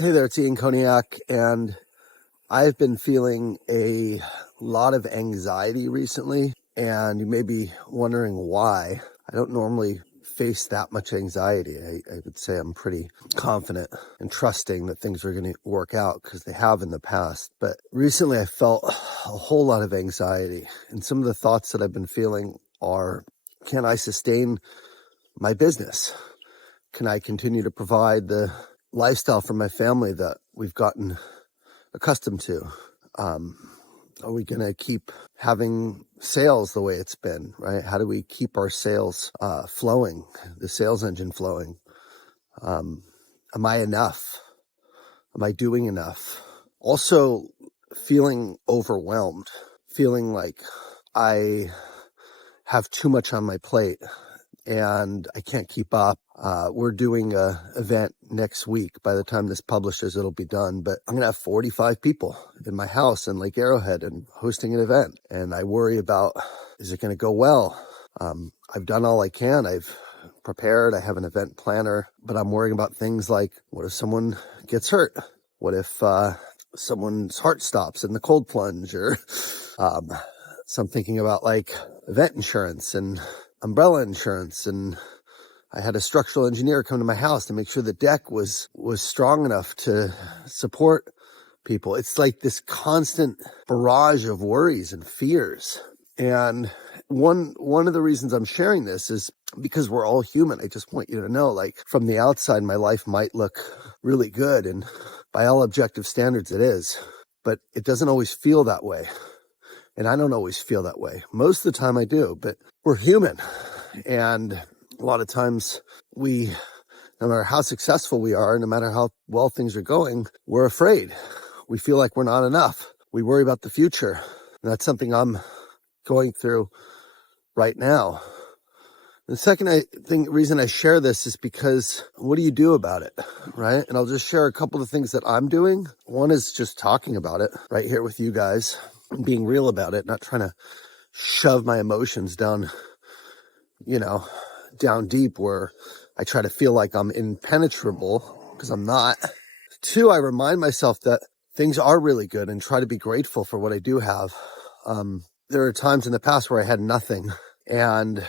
Hey there, it's Ian Koniak, and I've been feeling a lot of anxiety recently, and you may be wondering why. I don't normally face that much anxiety. I would say I'm pretty confident and trusting that things are going to work out because they have in the past. But recently I felt a whole lot of anxiety, and some of the thoughts that I've been feeling are, can I sustain my business? Can I continue to provide the lifestyle for my family that we've gotten accustomed to? Are we going to keep having sales the way it's been, right? How do we keep our sales flowing, the sales engine flowing? Am I enough? Am I doing enough? Also feeling overwhelmed, feeling like I have too much on my plate and I can't keep up. We're doing an event next week. By the time this publishes, it'll be done. But I'm going to have 45 people in my house in Lake Arrowhead and hosting an event. And I worry about, is it going to go well? I've done all I can. I've prepared. I have an event planner. But I'm worrying about things like, what if someone gets hurt? What if someone's heart stops in the cold plunge? Or so I'm thinking about like event insurance and umbrella insurance, and I had a structural engineer come to my house to make sure the deck was strong enough to support people. It's like this constant barrage of worries and fears. And one of the reasons I'm sharing this is because we're all human. I just want you to know, like, from the outside, my life might look really good, and by all objective standards it is, but it doesn't always feel that way. And I don't always feel that way. Most of the time I do, but we're human. And a lot of times no matter how successful we are, no matter how well things are going, we're afraid. We feel like we're not enough. We worry about the future. And that's something I'm going through right now. The second reason I share this is because what do you do about it, right? And I'll just share a couple of things that I'm doing. One is just talking about it right here with you guys, being real about it, not trying to shove my emotions down deep where I try to feel like I'm impenetrable, because I'm not. Two, I remind myself that things are really good and try to be grateful for what I do have. There are times in the past where I had nothing, and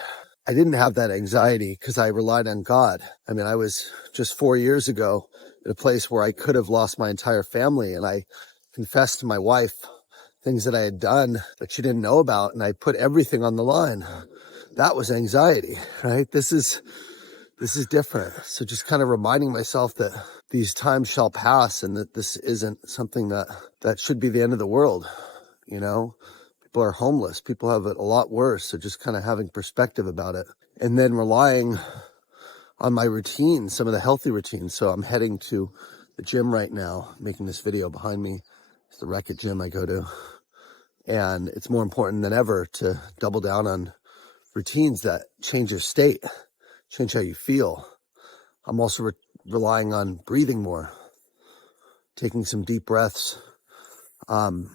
I didn't have that anxiety because I relied on God. I mean, I was just 4 years ago in a place where I could have lost my entire family, and I confessed to my wife things that I had done that she didn't know about, and I put everything on the line. That was anxiety, right? This is different. So just kind of reminding myself that these times shall pass, and that this isn't something that should be the end of the world. People are homeless. People have it a lot worse. So just kind of having perspective about it, and then relying on my routine, some of the healthy routines. So I'm heading to the gym right now, making this video behind me. It's the Wreck-It gym I go to. And it's more important than ever to double down on routines that change your state, change how you feel. I'm also relying on breathing more, taking some deep breaths, and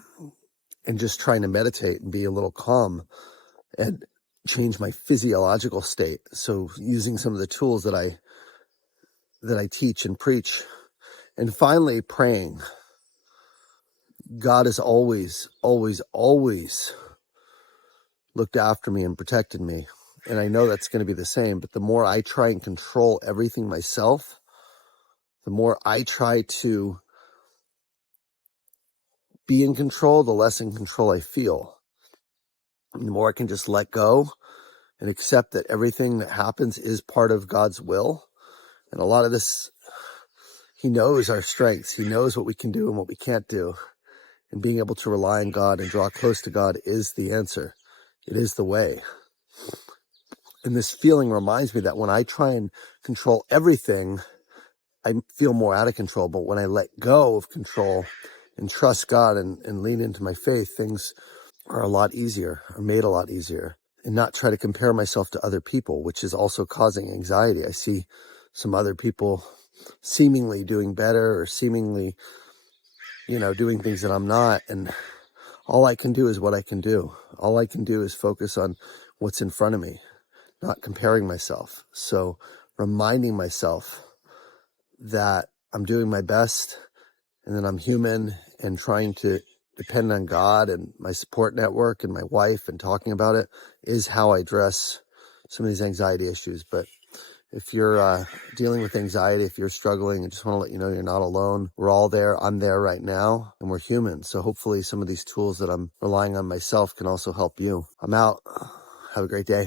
just trying to meditate and be a little calm and change my physiological state. So using some of the tools that I teach and preach. And finally, praying. God has always, always, always looked after me and protected me. And I know that's going to be the same, but the more I try and control everything myself, the more I try to be in control, the less in control I feel. And the more I can just let go and accept that everything that happens is part of God's will. And a lot of this, He knows our strengths. He knows what we can do and what we can't do. And being able to rely on God and draw close to God is the answer. It is the way. And this feeling reminds me that when I try and control everything, I feel more out of control. But when I let go of control and trust God and lean into my faith, things are a lot easier, are made a lot easier. And not try to compare myself to other people, which is also causing anxiety. I see some other people seemingly doing better or seemingly, doing things that I'm not. And all I can do is what I can do. All I can do is focus on what's in front of me, not comparing myself. So reminding myself that I'm doing my best, and then I'm human, and trying to depend on God and my support network and my wife and talking about it is how I address some of these anxiety issues. But if you're dealing with anxiety, if you're struggling, I just want to let you know you're not alone. We're all there. I'm there right now, and we're human. So hopefully some of these tools that I'm relying on myself can also help you. I'm out. Have a great day.